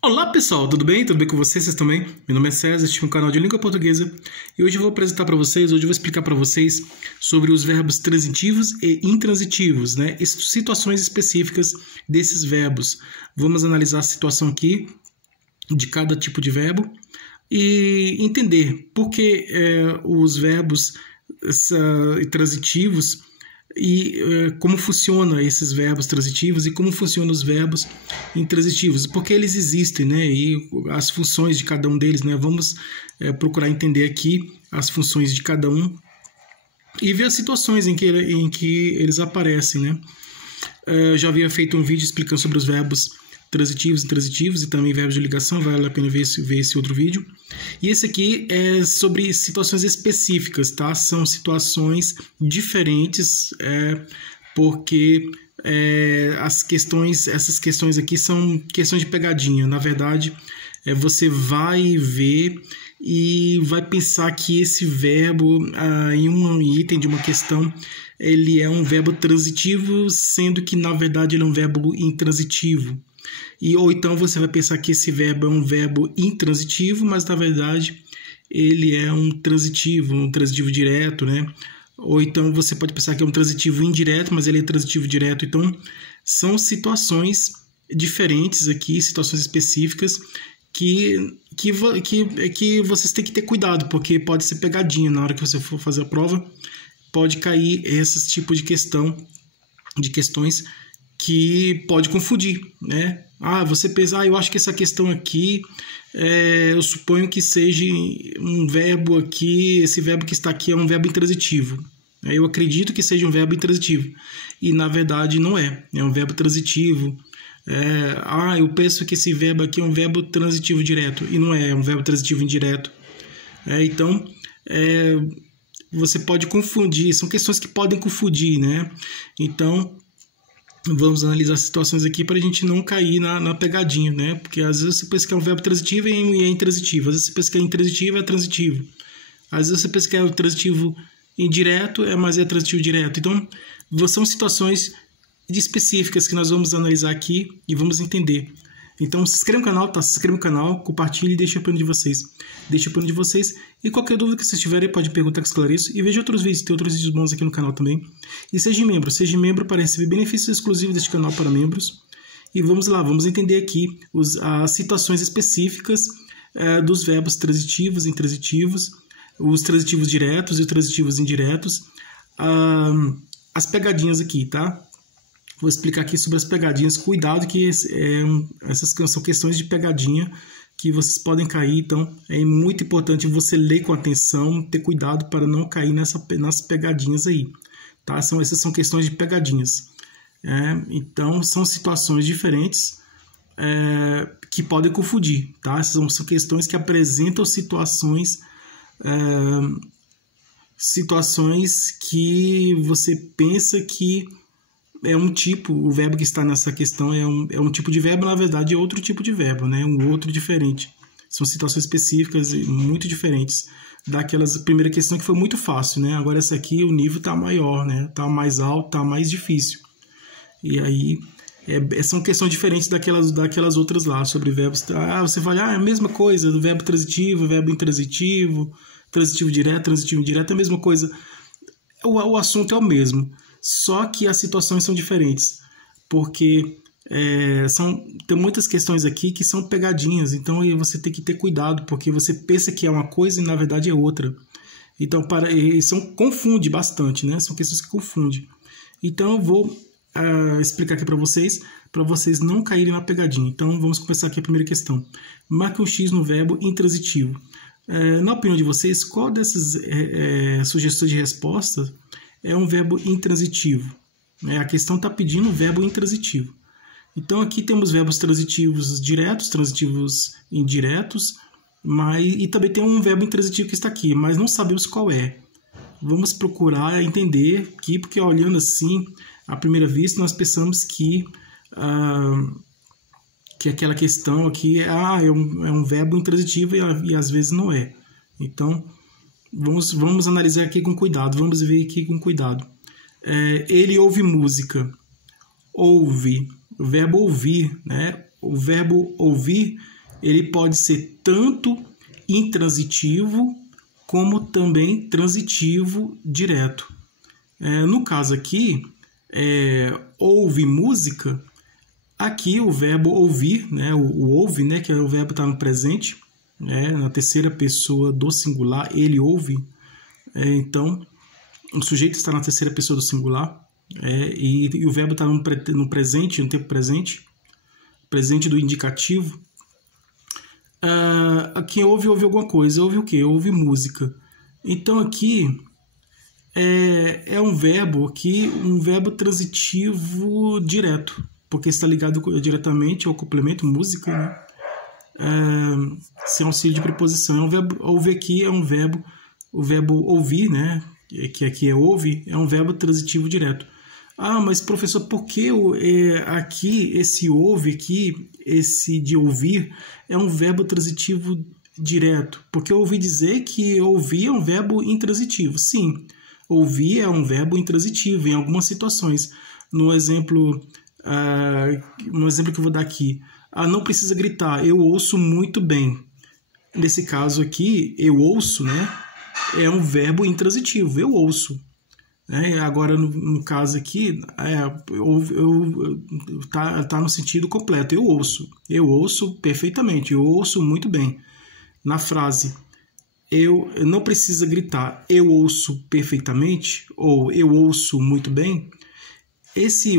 Olá pessoal, tudo bem? Tudo bem com vocês? Vocês também? Meu nome é César, este é um canal de língua portuguesa e hoje eu vou apresentar para vocês, hoje eu vou explicar para vocês sobre os verbos transitivos e intransitivos, né? Situações específicas desses verbos. Vamos analisar a situação aqui de cada tipo de verbo e entender por que os verbos transitivos e como funciona esses verbos transitivos e como funcionam os verbos intransitivos, porque eles existem, né? E as funções de cada um deles, né? Vamos procurar entender aqui as funções de cada um e ver as situações em que eles aparecem, né? Eu já havia feito um vídeo explicando sobre os verbos transitivos e intransitivos e também verbos de ligação, vale a pena ver esse outro vídeo. E esse aqui é sobre situações específicas, tá? São situações diferentes, porque essas questões aqui são questões de pegadinha. Na verdade, você vai ver e vai pensar que esse verbo, em um item de uma questão, ele é um verbo transitivo, sendo que na verdade ele é um verbo intransitivo. Ou então você vai pensar que esse verbo é um verbo intransitivo, mas na verdade ele é um transitivo direto, né? Ou então você pode pensar que é um transitivo indireto, mas ele é transitivo direto. Então são situações diferentes aqui, situações específicas que vocês têm que ter cuidado, porque pode ser pegadinha na hora que você for fazer a prova, pode cair esse tipo de questões que pode confundir, né? Você pensa, eu acho que essa questão aqui, eu suponho que seja um verbo aqui, esse verbo que está aqui é um verbo intransitivo. Eu acredito que seja um verbo intransitivo. E na verdade não é um verbo transitivo. Eu penso que esse verbo aqui é um verbo transitivo direto. E não é um verbo transitivo indireto. Então, você pode confundir, são questões que podem confundir, né? Então, vamos analisar situações aqui para a gente não cair na pegadinha, né? Porque às vezes você pensa que é um verbo transitivo e é intransitivo. Às vezes você pensa que é intransitivo e é transitivo. Às vezes você pensa que é transitivo indireto, mas é transitivo direto. Então, são situações específicas que nós vamos analisar aqui e vamos entender. Então, se inscreva no canal, tá? Se inscreva no canal, compartilhe e deixe a opinião de vocês. Deixe a opinião de vocês. E qualquer dúvida que vocês tiverem, pode perguntar que eu esclareço. E veja outros vídeos, tem outros vídeos bons aqui no canal também. E seja membro para receber benefícios exclusivos deste canal para membros. E vamos lá, vamos entender aqui as situações específicas dos verbos transitivos e intransitivos, os transitivos diretos e os transitivos indiretos, as pegadinhas aqui, tá? Vou explicar aqui sobre as pegadinhas. Cuidado que essas são questões de pegadinha que vocês podem cair. Então, é muito importante você ler com atenção, ter cuidado para não cair nas pegadinhas aí. Tá? Essas são questões de pegadinhas. Então, são situações diferentes que podem confundir. Tá? Essas são questões que apresentam situações que você pensa que é um tipo, o verbo que está nessa questão é um tipo de verbo, na verdade é outro tipo de verbo, né? Um outro diferente. São situações específicas e muito diferentes daquelas primeira questão que foi muito fácil, né? Agora essa aqui o nível está maior, né? Está mais alto, está mais difícil. E aí são questões diferentes daquelas outras lá sobre verbos. Você fala, é a mesma coisa do verbo transitivo, verbo intransitivo, transitivo direto, transitivo indireto, é a mesma coisa. O assunto é o mesmo. Só que as situações são diferentes, porque tem muitas questões aqui que são pegadinhas, então você tem que ter cuidado, porque você pensa que é uma coisa e na verdade é outra. Então, confunde bastante, né? São questões que confundem. Então, eu vou explicar aqui para vocês não caírem na pegadinha. Então, vamos começar aqui a primeira questão. Marque um X no verbo intransitivo. Na opinião de vocês, qual dessas sugestões de resposta é um verbo intransitivo? A questão está pedindo um verbo intransitivo. Então, aqui temos verbos transitivos diretos, transitivos indiretos, e também tem um verbo intransitivo que está aqui, mas não sabemos qual é. Vamos procurar entender aqui, porque olhando assim, à primeira vista, nós pensamos que aquela questão aqui é um verbo intransitivo e às vezes não é. Então, vamos analisar aqui com cuidado, vamos ver aqui com cuidado. Ele ouve música. Ouve, o verbo ouvir, né? o verbo ouvir, ele pode ser tanto intransitivo como também transitivo direto. No caso aqui, ouve música, aqui o verbo ouvir, né, o ouve, né, que é o verbo está no presente, né, na terceira pessoa do singular, ele ouve. Então, o sujeito está na terceira pessoa do singular, e o verbo está no presente, no tempo presente do indicativo. Quem ouve alguma coisa. Ouve o quê? Ouve música. Então aqui é um verbo transitivo direto, porque está ligado diretamente ao complemento música, né? Sem auxílio de preposição. Ouvir aqui é um verbo, o verbo ouvir, né? Que aqui é ouve, é um verbo transitivo direto. Mas professor, por que aqui esse ouve aqui, esse de ouvir, é um verbo transitivo direto? Porque eu ouvi dizer que ouvir é um verbo intransitivo. Sim, ouvir é um verbo intransitivo em algumas situações. No exemplo que eu vou dar aqui, não precisa gritar, eu ouço muito bem. Nesse caso aqui, eu ouço, né? É um verbo intransitivo, eu ouço. Agora, no caso aqui, tá no sentido completo, eu ouço perfeitamente, eu ouço muito bem. Na frase, eu não precisa gritar, eu ouço perfeitamente, ou eu ouço muito bem, esse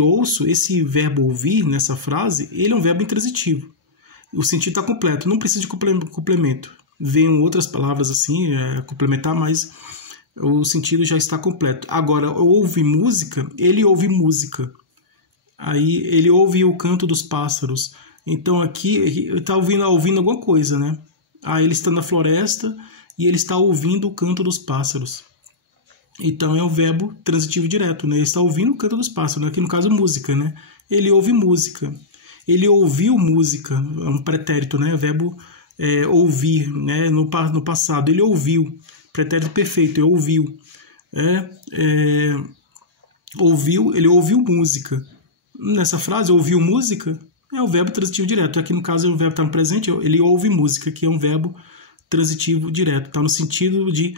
verbo ouvir nessa frase, ele é um verbo intransitivo. O sentido está completo, não precisa de complemento. Vêm outras palavras assim, complementar, mas o sentido já está completo. Agora, ouve música, ele ouve música. Aí ele ouve o canto dos pássaros. Então aqui ele está ouvindo alguma coisa, né? Ele está na floresta e ele está ouvindo o canto dos pássaros. Então é o verbo transitivo direto, né? Ele está ouvindo o canto dos pássaros, aqui no caso música, né? Ele ouve música. Ele ouviu música, é um pretérito, né? O verbo ouvir, né? No passado, ele ouviu. Pretérito perfeito, ouviu. Ouviu, ele ouviu música. Nessa frase, ouviu música, é o verbo transitivo direto. Aqui no caso, o verbo está no presente, ele ouve música, que é um verbo transitivo direto. Está no sentido de...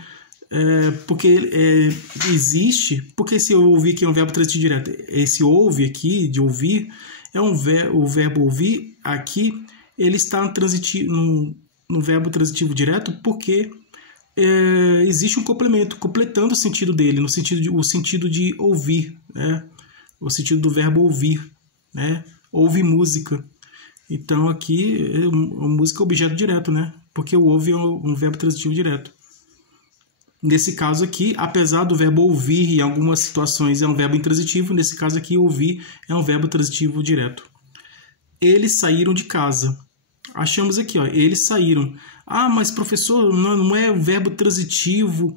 existe... Porque esse ouvir aqui é um verbo transitivo direto. Esse ouve aqui, de ouvir, o verbo ouvir aqui, ele está no verbo transitivo direto porque existe um complemento, completando o sentido dele, o sentido de ouvir, né? O sentido do verbo ouvir, né? Ouve música. Então aqui, música é objeto direto, né? Porque o ouve é um verbo transitivo direto. Nesse caso aqui, apesar do verbo ouvir em algumas situações é um verbo intransitivo, nesse caso aqui, ouvir é um verbo transitivo direto. Eles saíram de casa. Achamos aqui, ó, eles saíram. Mas professor, não é verbo transitivo,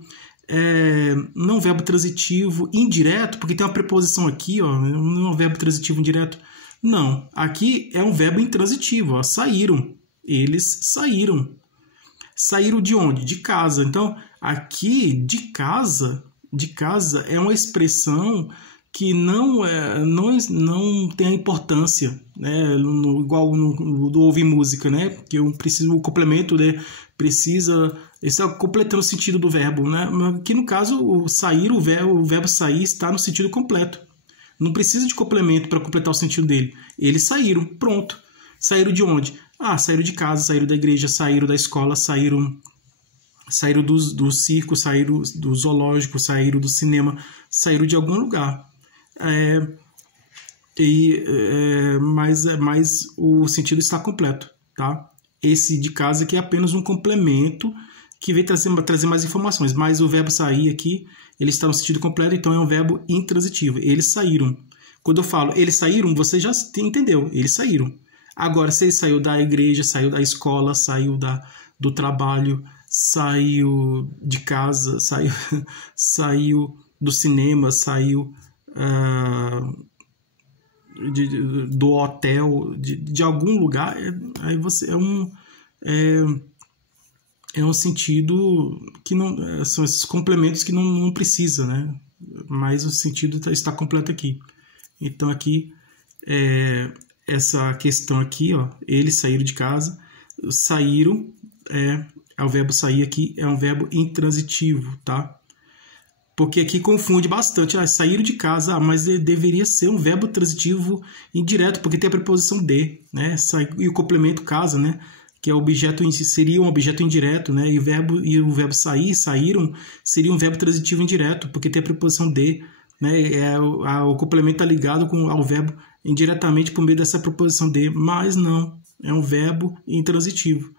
não é um verbo transitivo indireto, porque tem uma preposição aqui, ó, não é um verbo transitivo indireto. Não, aqui é um verbo intransitivo, ó, saíram. Eles saíram. Saíram de onde? De casa. Então, aqui, de casa é uma expressão que não tem a importância, né? Igual do ouvir música, né? Que eu preciso, o complemento, né? Precisa, está completando o sentido do verbo, né? Aqui no caso, o verbo sair está no sentido completo. Não precisa de complemento para completar o sentido dele. Eles saíram, pronto. Saíram de onde? Saíram de casa, saíram da igreja, saíram da escola, saíram do circo, saíram do zoológico, saíram do cinema, saíram de algum lugar. Mas o sentido está completo, tá? Esse de casa aqui é apenas um complemento que vem trazer mais informações, mas o verbo sair aqui, ele está no sentido completo, então é um verbo intransitivo. Eles saíram. Quando eu falo eles saíram, você já entendeu, eles saíram. Agora, se ele saiu da igreja, saiu da escola, saiu do trabalho, saiu de casa, saiu do cinema, saiu do hotel, de algum lugar, aí você é um sentido que não são esses complementos que não precisa, né? Mas o sentido está completo aqui. Então aqui essa questão aqui, ó, eles saíram de casa, saíram, o verbo sair aqui é um verbo intransitivo, tá? Porque aqui confunde bastante, saíram de casa, mas deveria ser um verbo transitivo indireto, porque tem a preposição de, né? E o complemento casa, né? Que é objeto, seria um objeto indireto, né? E o verbo sair, saíram, seria um verbo transitivo indireto, porque tem a preposição de, né? O complemento está ligado ao verbo indiretamente por meio dessa preposição de, mas não, é um verbo intransitivo.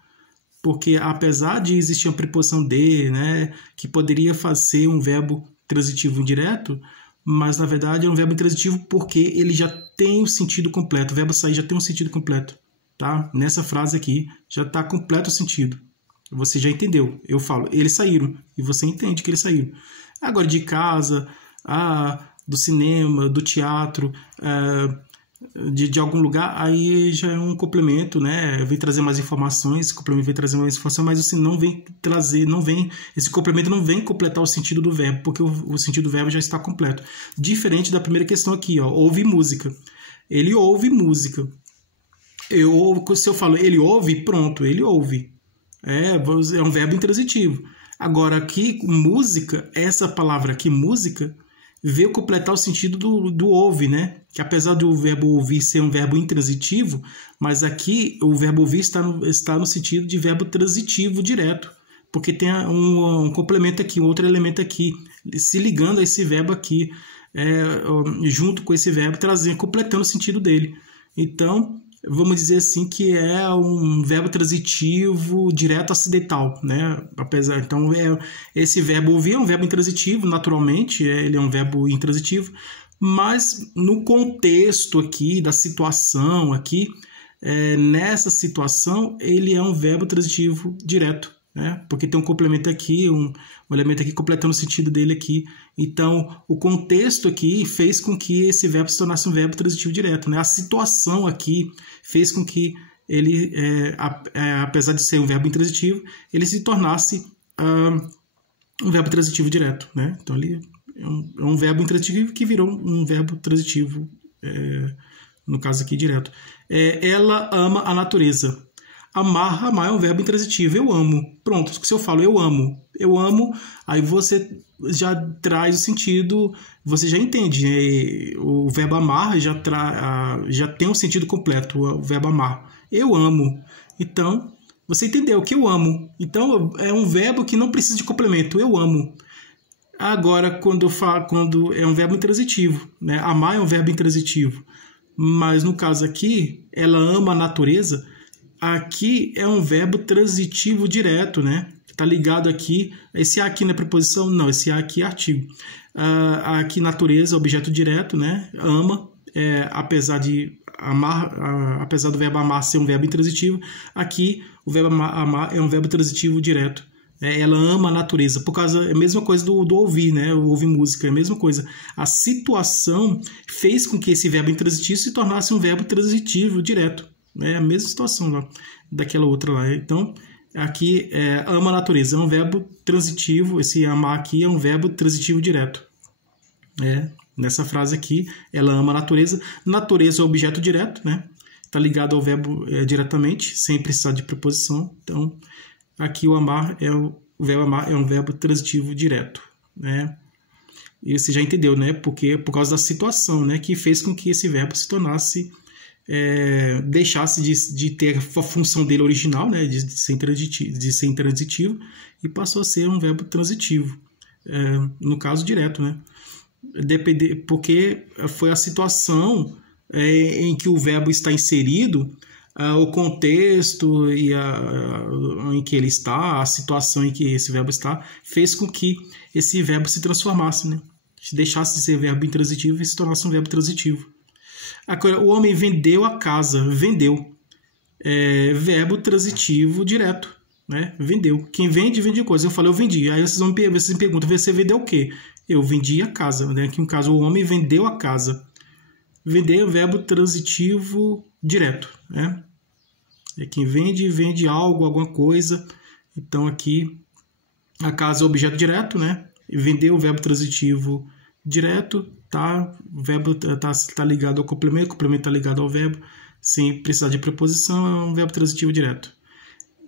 Porque apesar de existir uma preposição de, né, que poderia fazer um verbo transitivo indireto, mas na verdade é um verbo intransitivo porque ele já tem o sentido completo. O verbo sair já tem um sentido completo, tá? Nessa frase aqui já está completo o sentido. Você já entendeu? Eu falo, eles saíram, e você entende que eles saíram. Agora, de casa, do cinema, do teatro, de algum lugar, aí já é um complemento, né? Vem trazer mais informações, esse complemento vem trazer mais informações, mas você não vem trazer, esse complemento não vem completar o sentido do verbo, porque o sentido do verbo já está completo. Diferente da primeira questão aqui, ó, ouve música. Ele ouve música. Se eu falo ele ouve, pronto, ele ouve. É um verbo intransitivo. Agora aqui, música, essa palavra aqui, música, veio completar o sentido do ouve, né? Que apesar do verbo ouvir ser um verbo intransitivo, mas aqui o verbo ouvir está no sentido de verbo transitivo direto, porque tem um complemento aqui, um outro elemento aqui, se ligando a esse verbo aqui, junto com esse verbo, completando o sentido dele. Então, vamos dizer assim que é um verbo transitivo direto acidental, né? Então, esse verbo ouvir é um verbo intransitivo, naturalmente, ele é um verbo intransitivo, mas no contexto aqui, da situação aqui, nessa situação, ele é um verbo transitivo direto, né? Porque tem um complemento aqui, um elemento aqui completando o sentido dele aqui. Então, o contexto aqui fez com que esse verbo se tornasse um verbo transitivo direto, né? A situação aqui fez com que ele, apesar de ser um verbo intransitivo, ele se tornasse um verbo transitivo direto, né? Então, ele é um verbo intransitivo que virou um verbo transitivo, no caso aqui, direto. Ela ama a natureza. Amar é um verbo intransitivo. Eu amo. Pronto, se eu falo eu amo, aí você já traz o sentido, você já entende. O verbo amar já tem um sentido completo, o verbo amar. Eu amo. Então, você entendeu que eu amo. Então, é um verbo que não precisa de complemento. Eu amo. Agora, quando é um verbo intransitivo, né? Amar é um verbo intransitivo. Mas no caso aqui, ela ama a natureza. Aqui é um verbo transitivo direto, né? Está ligado aqui. Esse A aqui não é preposição? Não, esse A aqui é artigo. Aqui, natureza, objeto direto, né? Ama, apesar de amar, apesar do verbo amar ser um verbo intransitivo, aqui o verbo amar é um verbo transitivo direto. Ela ama a natureza, por causa, é a mesma coisa do ouvir, né? O ouvir música, é a mesma coisa. A situação fez com que esse verbo intransitivo se tornasse um verbo transitivo direto. É a mesma situação lá, daquela outra lá. Então, aqui, ama a natureza, é um verbo transitivo, esse amar aqui é um verbo transitivo direto. Nessa frase aqui, ela ama a natureza. Natureza é objeto direto, né? Está ligado ao verbo diretamente, sem precisar de preposição. Então, aqui o verbo amar é um verbo transitivo direto, né? E você já entendeu, né? Porque por causa da situação, né? Que fez com que esse verbo se tornasse, deixasse de ter a função dele original, né? De ser intransitivo, e passou a ser um verbo transitivo, no caso direto, né? Porque foi a situação em que o verbo está inserido, o contexto em que ele está, a situação em que esse verbo está, fez com que esse verbo se transformasse, né? Deixasse de ser verbo intransitivo e se tornasse um verbo transitivo. Agora, o homem vendeu a casa. Vendeu. Verbo transitivo direto, né? Vendeu. Quem vende, vende coisa. Eu falei, eu vendi. Aí vocês me perguntam, você vendeu o quê? Eu vendi a casa, né? Aqui no caso, o homem vendeu a casa. Vender é verbo transitivo direto, né? Quem vende, vende algo, alguma coisa. Então, aqui, a casa é objeto direto, né? Vender o verbo transitivo direto, tá? O verbo tá ligado ao complemento está ligado ao verbo. sem precisar de preposição, é um verbo transitivo direto.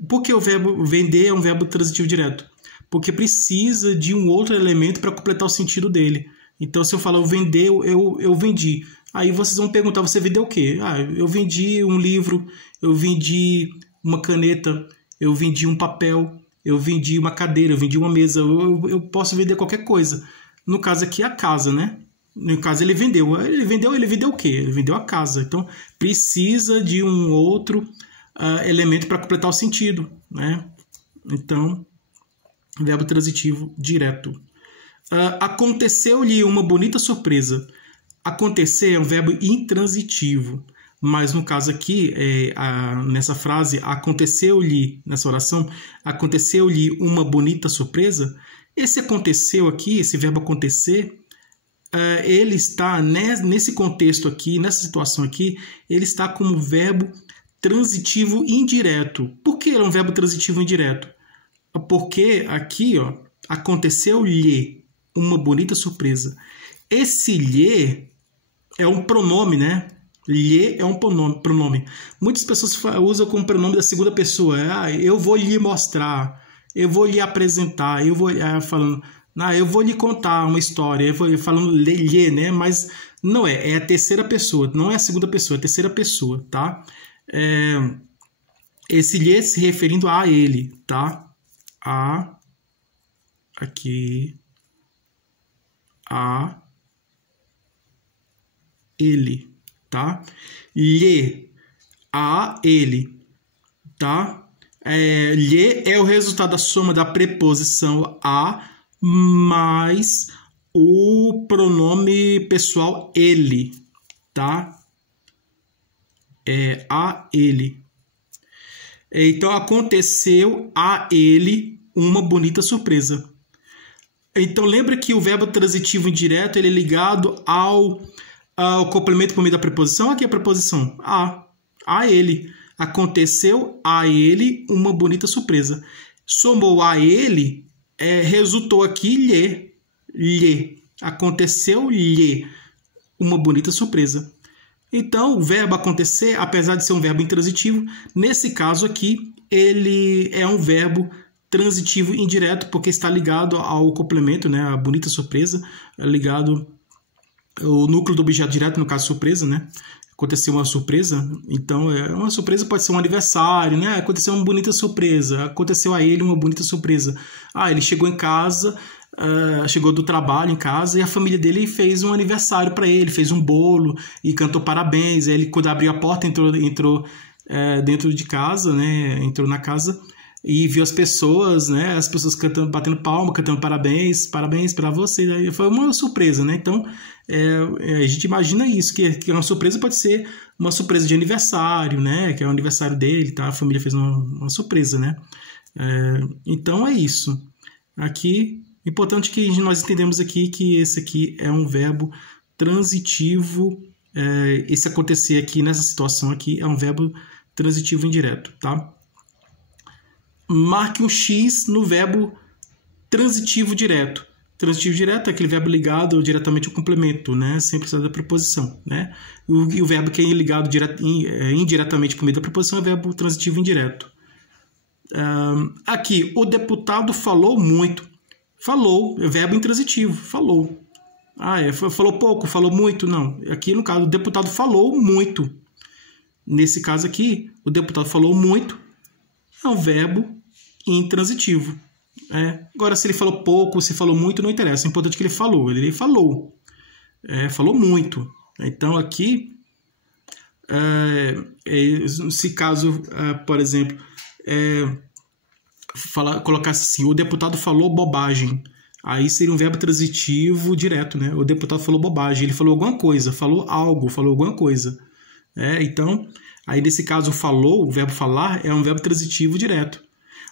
Por que o verbo vender é um verbo transitivo direto? Porque precisa de um outro elemento para completar o sentido dele. Então, se eu falar eu vender, eu vendi. Aí vocês vão perguntar, você vendeu o quê? Eu vendi um livro, eu vendi uma caneta, eu vendi um papel, eu vendi uma cadeira, eu vendi uma mesa, eu posso vender qualquer coisa. No caso aqui, a casa, né? No caso, ele vendeu. Ele vendeu o quê? Ele vendeu a casa. Então, precisa de um outro elemento para completar o sentido, né? Então, verbo transitivo direto. Aconteceu-lhe uma bonita surpresa. Acontecer é um verbo intransitivo, mas no caso aqui, nessa frase, aconteceu-lhe, nessa oração, aconteceu-lhe uma bonita surpresa. Esse aconteceu aqui, esse verbo acontecer, ele está nesse contexto aqui, nessa situação aqui, ele está como verbo transitivo indireto. Por que ele é um verbo transitivo indireto? Porque aqui, ó, aconteceu-lhe uma bonita surpresa. Esse lhe é um pronome, né? Lhe é um pronome. Muitas pessoas usam como pronome da segunda pessoa. Eu vou lhe mostrar, eu vou lhe apresentar, eu vou falando, eu vou lhe contar uma história, eu vou falando lhe, né? Mas não é a terceira pessoa, não é a segunda pessoa, é a terceira pessoa, tá? Esse lhe se referindo a ele, tá? Aqui, a ele, tá? Lhe, a ele, tá? Lhe é o resultado da soma da preposição a mais o pronome pessoal ele, tá? A ele. Então, aconteceu a ele uma bonita surpresa. Então, lembra que o verbo transitivo indireto ele é ligado ao complemento por meio da preposição? Aqui é a preposição a ele. Aconteceu a ele uma bonita surpresa. Somou a ele, resultou aqui lhe. Aconteceu-lhe uma bonita surpresa. Então, o verbo acontecer, apesar de ser um verbo intransitivo, nesse caso aqui, ele é um verbo transitivo indireto, porque está ligado ao complemento, né? A bonita surpresa, ligado ao núcleo do objeto direto, no caso surpresa, né? Aconteceu uma surpresa, então uma surpresa pode ser um aniversário, né? Aconteceu uma bonita surpresa, aconteceu a ele uma bonita surpresa. Ele chegou em casa, chegou do trabalho em casa e a família dele fez um aniversário para ele, fez um bolo e cantou parabéns. Aí ele, quando abriu a porta, entrou dentro de casa, né? Entrou na casa e viu as pessoas, né? As pessoas cantando, batendo palma, cantando parabéns para você. Aí foi uma surpresa, né? Então a gente imagina isso, que uma surpresa pode ser uma surpresa de aniversário, né? Que é o aniversário dele, tá? A família fez uma surpresa, né? Então é isso. Aqui, importante que nós entendemos aqui que esse aqui é um verbo transitivo. Esse acontecer aqui nessa situação aqui é um verbo transitivo indireto, tá? Marque um X no verbo transitivo direto. Transitivo direto é aquele verbo ligado diretamente ao complemento, né? Sem precisar da preposição, né? E o verbo que é ligado indiretamente por meio da preposição é o verbo transitivo indireto. Aqui, o deputado falou muito. Falou, é verbo intransitivo, falou. Falou pouco, falou muito? Não. Aqui, no caso, o deputado falou muito. Nesse caso aqui, o deputado falou muito é um verbo intransitivo. Agora, se ele falou pouco, se falou muito, não interessa. É importante que ele falou. Ele falou. Falou muito. Então, aqui, se caso, por exemplo, colocasse assim, o deputado falou bobagem. Aí seria um verbo transitivo direto, né? O deputado falou bobagem. Ele falou alguma coisa, falou algo, falou alguma coisa. Então, aí nesse caso, falou, o verbo falar, é um verbo transitivo direto.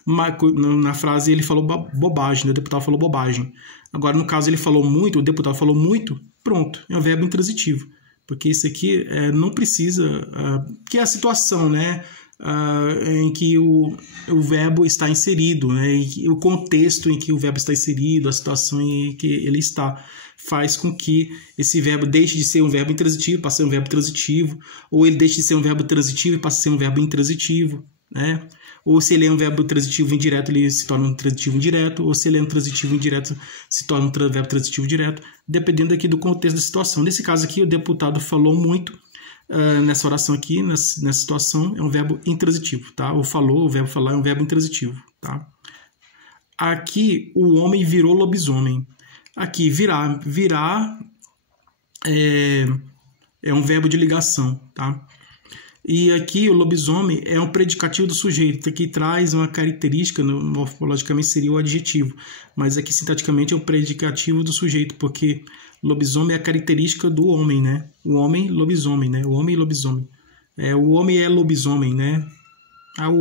Na frase ele falou bobagem, né? O deputado falou bobagem. Agora, no caso, ele falou muito, o deputado falou muito, pronto, é um verbo intransitivo. Porque isso aqui não precisa... que é a situação, né? Em que o verbo está inserido, né? O contexto em que o verbo está inserido, a situação em que ele está. faz com que esse verbo deixe de ser um verbo intransitivo, passe a ser um verbo transitivo, ou ele deixe de ser um verbo transitivo e passe a ser um verbo intransitivo, né? Ou se ele é um verbo transitivo indireto, ele se torna um transitivo indireto, ou se ele é um transitivo indireto, se torna um verbo transitivo direto, dependendo aqui do contexto da situação. Nesse caso aqui, o deputado falou muito, nessa oração aqui, nessa situação, é um verbo intransitivo, tá? Ou falou, o verbo falar é um verbo intransitivo, tá? Aqui, o homem virou lobisomem. Aqui, virar é um verbo de ligação, tá? E aqui, o lobisomem é um predicativo do sujeito, que traz uma característica, morfologicamente seria o adjetivo, mas aqui, sintaticamente, é um predicativo do sujeito, porque lobisomem é a característica do homem, né? O homem, lobisomem, né? O homem, lobisomem. O homem é lobisomem, né?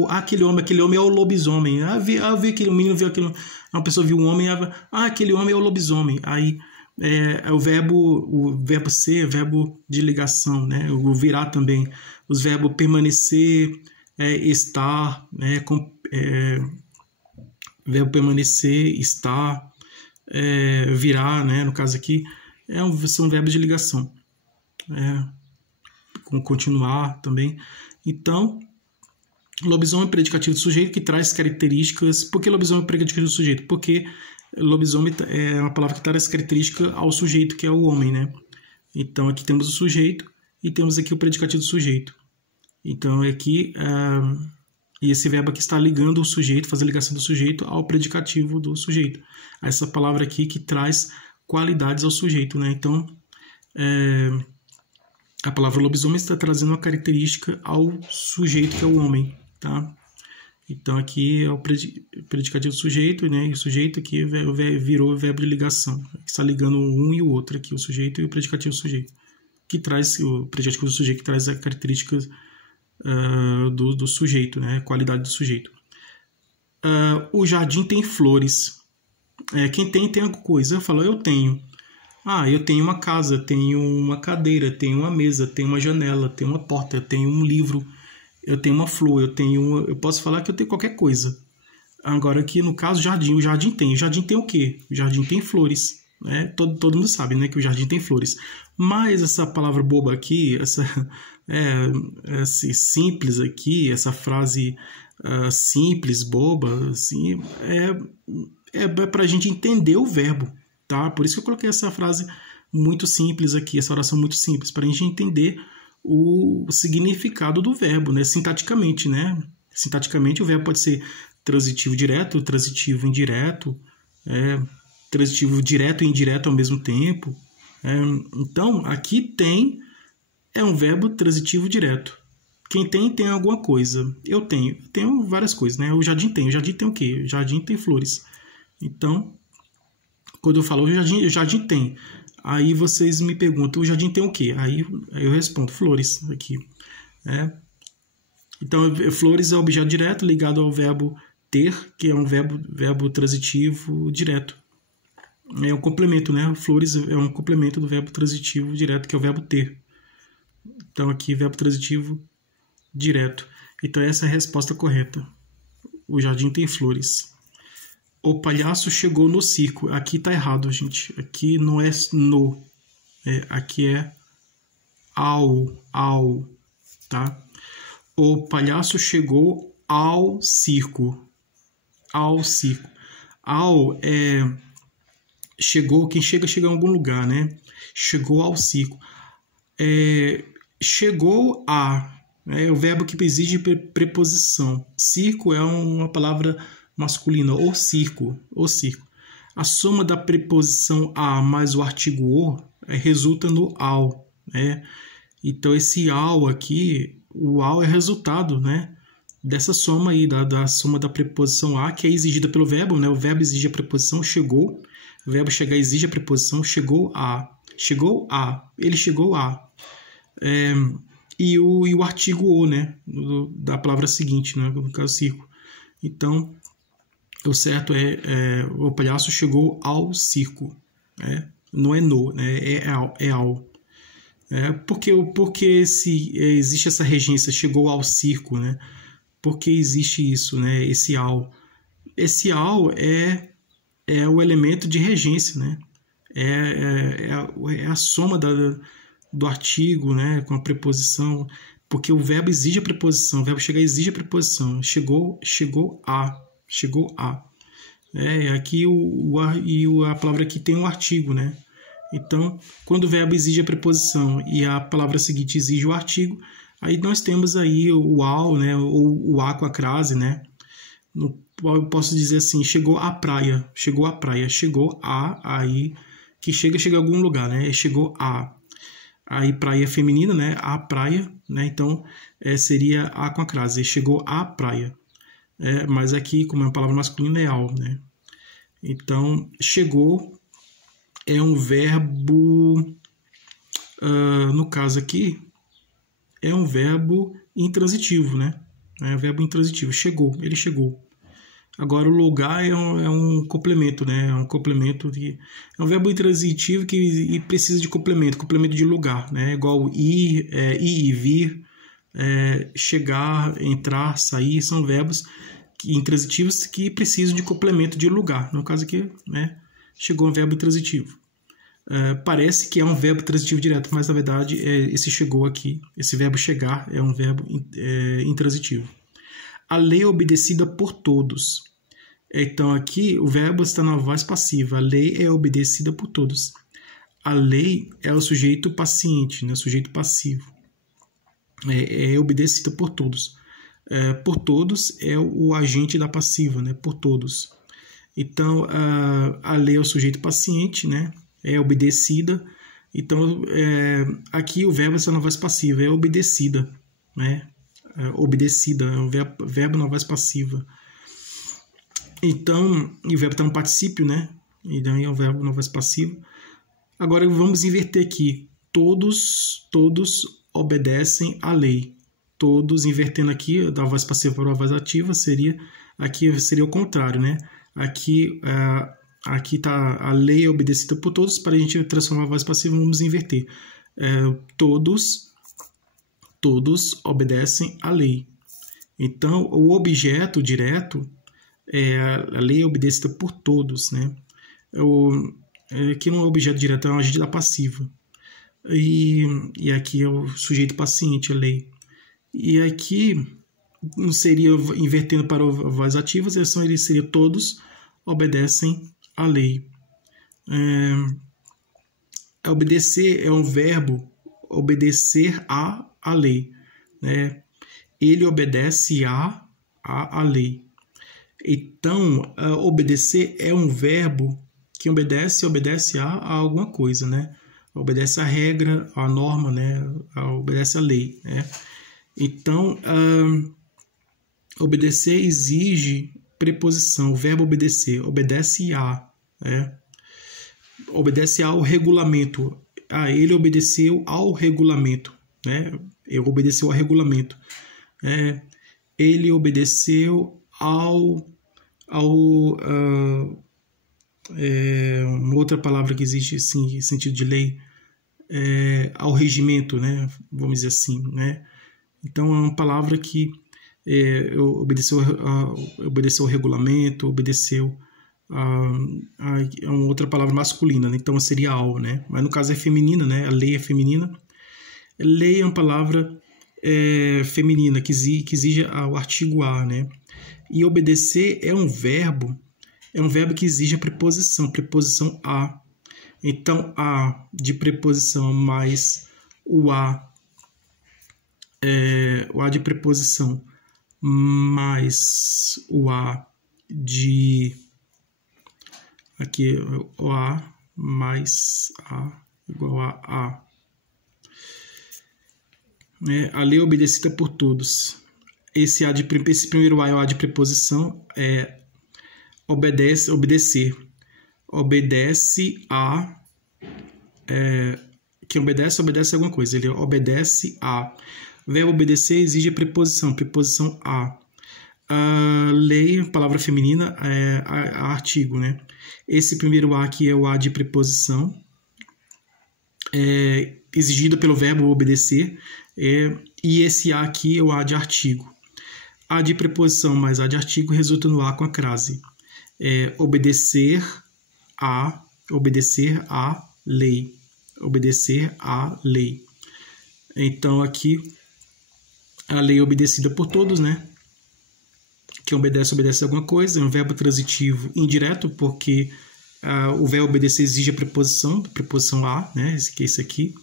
Aquele homem é o lobisomem. Vi aquele menino, uma pessoa viu um homem, aquele homem é o lobisomem. Aí o verbo ser é verbo de ligação, né? O virar também. Os verbos permanecer, estar, né? Verbo permanecer, estar, virar, né? No caso aqui, são verbos de ligação. Com continuar também. Então, lobisomem é predicativo do sujeito que traz características. Por que lobisomem é predicativo do sujeito? Porque lobisomem é uma palavra que traz característica ao sujeito, que é o homem, né? Então, aqui temos o sujeito e temos aqui o predicativo do sujeito. Então, aqui, e esse verbo aqui está ligando o sujeito, faz a ligação do sujeito ao predicativo do sujeito. Essa palavra aqui que traz qualidades ao sujeito, né? Então, a palavra lobisomem está trazendo uma característica ao sujeito, que é o homem, tá? Então, aqui é o predicativo do sujeito, né? E o sujeito aqui virou o verbo de ligação. Está ligando um e o outro aqui, o sujeito e o predicativo do sujeito. Que traz, o predicativo do sujeito que traz as características do sujeito, né? A qualidade do sujeito. O jardim tem flores. Quem tem alguma coisa. Eu falo, eu tenho. Eu tenho uma casa, tenho uma cadeira, tenho uma mesa, tenho uma janela, tenho uma porta, eu tenho um livro, eu tenho uma flor, eu posso falar que eu tenho qualquer coisa. Agora aqui no caso, o jardim tem o quê? O jardim tem flores, né? Todo mundo sabe, né, que o jardim tem flores. Mas essa palavra boba aqui, esse simples aqui, essa frase simples, boba, assim, é para a gente entender o verbo. Tá? Por isso que eu coloquei essa frase muito simples aqui, essa oração muito simples, para a gente entender o significado do verbo, né? Sintaticamente, né? Sintaticamente, o verbo pode ser transitivo direto, transitivo indireto, transitivo direto e indireto ao mesmo tempo. Então, aqui é um verbo transitivo direto. Quem tem alguma coisa. Eu tenho várias coisas, né? O jardim tem o quê? O jardim tem flores. Então, quando eu falo o jardim tem, aí vocês me perguntam, o jardim tem o quê? Aí eu respondo, flores aqui. Então, flores é objeto direto ligado ao verbo ter, que é um verbo transitivo direto. É um complemento, né? Flores é um complemento do verbo transitivo direto, que é o verbo ter. Então, aqui, verbo transitivo direto. Então, essa é a resposta correta. O jardim tem flores. O palhaço chegou no circo. Aqui tá errado, gente. Aqui não é no. Aqui é ao. Tá? O palhaço chegou ao circo. Ao circo. Ao chegou. Quem chega em algum lugar, né? Chegou ao circo. Chegou a. É o verbo que exige preposição. Circo é uma palavra masculina, o circo. A soma da preposição a mais o artigo o resulta no ao, né? Então, esse ao aqui, o ao é resultado, né, dessa soma aí, da soma da preposição a, que é exigida pelo verbo, né? O verbo exige a preposição chegou, o verbo chegar exige a preposição chegou a, ele chegou a. E o artigo o, né, da palavra seguinte, né, no caso circo. Então, o certo o palhaço chegou ao circo, né? Não é no, né? É ao. Porque existe essa regência, chegou ao circo, né? Porque existe isso, né? Esse ao. Esse ao é o elemento de regência, né? é a soma do artigo, né, com a preposição, porque o verbo exige a preposição, o verbo chegar exige a preposição. Chegou a. Aqui a palavra aqui tem um artigo, né? Então, quando o verbo exige a preposição e a palavra seguinte exige o artigo, aí nós temos aí o ao, né? Ou o a com a crase, né? Eu posso dizer assim, chegou a praia, chegou aí, que chega em algum lugar, né? Chegou a. Aí praia é feminina, né? A praia, né? Então, seria a com a crase, chegou a praia. Mas aqui, como é uma palavra masculina, é ao, né? Então, chegou é um verbo, no caso aqui, é um verbo intransitivo, né? É um verbo intransitivo, chegou, ele chegou. Agora, o lugar é um complemento, né? É um verbo intransitivo que precisa de complemento de lugar, né? Igual ir e vir, chegar, entrar, sair, são verbos intransitivos que precisam de complemento de lugar. No caso aqui, né? Chegou um verbo intransitivo. Parece que é um verbo transitivo direto, mas na verdade esse chegou aqui, esse verbo chegar é um verbo intransitivo. A lei é obedecida por todos. Então aqui o verbo está na voz passiva. A lei é obedecida por todos. A lei é o sujeito paciente, né? O sujeito passivo. É obedecida por todos. Por todos é o agente da passiva, né? Por todos. Então a lei é o sujeito paciente, né? É obedecida. Então aqui o verbo está na voz passiva. É obedecida, né? Obedecida, é um verbo na voz passiva. Então, e o verbo está no particípio, né? E daí é um verbo na voz passiva. Agora vamos inverter aqui. Todos obedecem à lei. Todos, invertendo aqui, da voz passiva para a voz ativa, aqui seria o contrário, né? Aqui está a lei é obedecida por todos. Para a gente transformar a voz passiva, vamos inverter. Todos obedecem à lei. Então, o objeto direto a lei é obedecida por todos, né? Aqui não é objeto direto, é um agente da passiva. E aqui é o sujeito paciente, a lei. E aqui não seria invertendo para a voz ativa, ele seria todos obedecem à lei. Obedecer é um verbo, obedecer à lei, né? Ele obedece à lei. Então, obedecer é um verbo que obedece a alguma coisa, né? Obedece à regra, à norma, né? Obedece à lei, né? Então, obedecer exige preposição. O verbo obedecer, obedece a, né? Obedece ao regulamento. Ele obedeceu ao regulamento, né? Ele obedeceu ao regulamento. Ele obedeceu uma outra palavra que existe assim, em sentido de lei, ao regimento, né? Vamos dizer assim, né? Então é uma palavra que obedeceu ao regulamento, obedeceu a uma outra palavra masculina, né? Então seria ao, né? Mas no caso é feminina, né? A lei é feminina. Lei é uma palavra feminina que exige o artigo a, né? E obedecer é um verbo que exige a preposição a. Então, a de preposição mais o a de preposição mais o a de... Aqui, o a mais a igual a. A lei é obedecida por todos. Esse primeiro a é o a de preposição, obedecer. Obedece a... quem obedece a alguma coisa. Ele obedece a. O verbo obedecer exige a preposição a. A lei, palavra feminina, artigo, né? Esse primeiro a aqui é o a de preposição, exigido pelo verbo obedecer, e esse a aqui é o a de artigo. A de preposição mais a de artigo resulta no a com a crase. Obedecer a Obedecer à lei. Obedecer à lei. Então, aqui, a lei é obedecida por todos, né? Quem obedece, obedece a alguma coisa. É um verbo transitivo indireto, porque o verbo obedecer exige a preposição a, né? Que é esse aqui.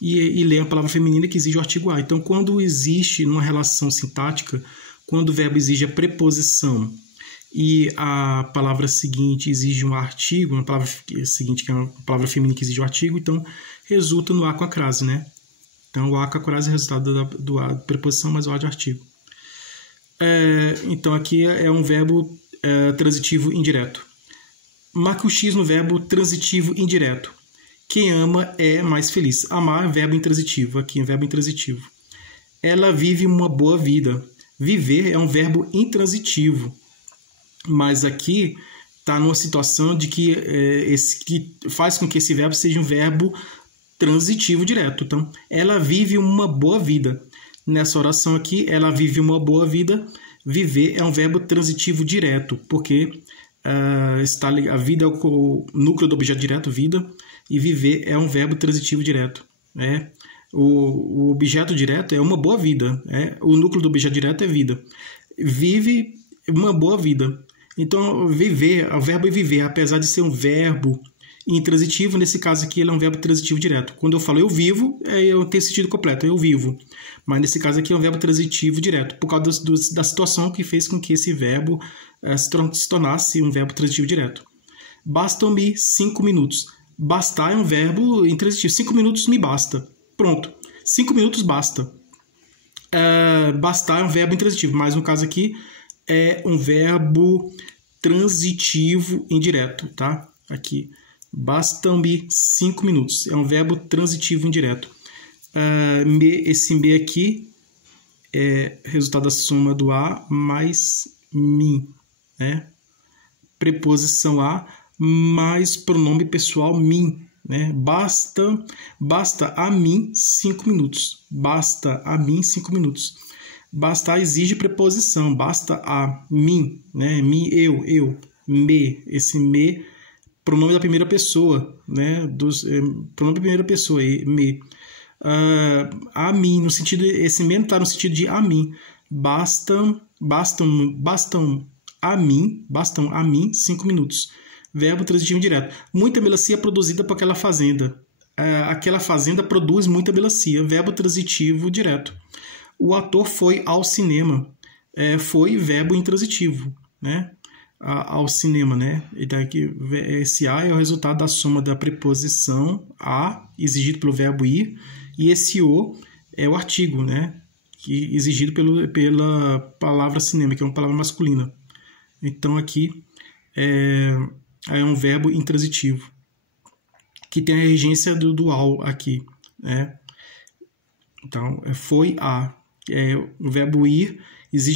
E ler a palavra feminina que exige o artigo a. Então, quando existe numa relação sintática, quando o verbo exige a preposição e a palavra seguinte exige um artigo, uma palavra seguinte que é uma palavra feminina que exige o artigo, então resulta no a com a crase, né? Então, o a com a crase é o resultado do a de preposição mais o a de artigo. Então, aqui é um verbo transitivo indireto. Marque o X no verbo transitivo indireto. Quem ama é mais feliz. Amar é verbo intransitivo. Aqui é verbo intransitivo. Ela vive uma boa vida. Viver é um verbo intransitivo. Mas aqui está numa situação de que faz com que esse verbo seja um verbo transitivo direto. Então, ela vive uma boa vida. Nessa oração aqui, ela vive uma boa vida. Viver é um verbo transitivo direto, porque a vida é o núcleo do objeto direto, vida, e viver é um verbo transitivo direto. O objeto direto é uma boa vida. O núcleo do objeto direto é vida. Vive uma boa vida. Então, viver, o verbo é viver, apesar de ser um verbo intransitivo, nesse caso aqui ele é um verbo transitivo direto. Quando eu falo eu vivo, eu tenho sentido completo, eu vivo. Mas nesse caso aqui é um verbo transitivo direto, por causa da situação que fez com que esse verbo se tornasse um verbo transitivo direto. Bastam-me 5 minutos. Bastar é um verbo intransitivo. 5 minutos me basta. Pronto. 5 minutos basta. Bastar é um verbo intransitivo, mas no caso aqui é um verbo transitivo indireto, tá? Aqui. Bastam-me 5 minutos. É um verbo transitivo indireto. Esse me aqui é resultado da soma do a mais mim, né? Preposição a mais pronome pessoal mim, né? Basta a mim 5 minutos. Basta a mim 5 minutos. Bastar exige preposição. Basta a mim, né? Mim, eu, me. Esse me, pronome da primeira pessoa, né? Pronome da primeira pessoa, me. A mim, no sentido, esse me está no sentido de a mim. Bastam a mim 5 minutos. Verbo transitivo indireto. Muita melancia produzida por aquela fazenda. Aquela fazenda produz muita melancia. Verbo transitivo direto. O ator foi ao cinema. Foi verbo intransitivo, né? Ao cinema, né? Então, aqui, esse a é o resultado da soma da preposição a, exigido pelo verbo ir, e esse o é o artigo, né? Exigido pela palavra cinema, que é uma palavra masculina. Então, aqui é um verbo intransitivo, que tem a regência do dual aqui, né? Então, foi a. O verbo ir exige